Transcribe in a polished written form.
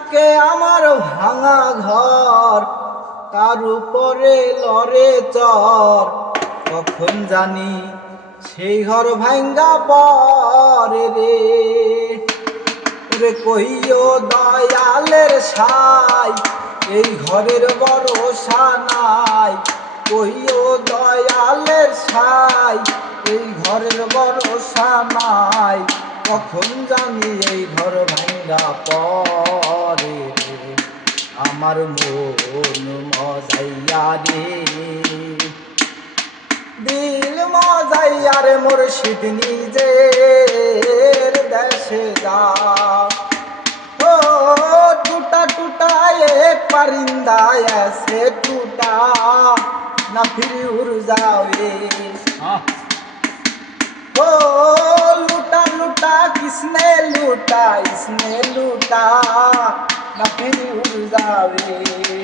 থাকে আমার ভাঙা ঘর, তার উপরে লড়ে চর। কখন জানি সেই ঘর ভাঙ্গা পরে রে। ওরে কইও দয়ালের সাই, এই ঘরের ভরসা নাই। কইও দয়ালের সাই, এই ঘরের ভরসা নাই। কখন জানি এই ঘর ভাঙ্গা পরে রে। আমার মন মজাইয়া রে, দিল মজাইয়া রে মুর্শিদ নিজের দেশে যা। ओ टूटा टूटा एक परिंदा ऐसे टूटा न फिर उड़ जावे। ओ लूटा लूटा किसने लूटा, इसने लूटा न फिर उड़ जावे।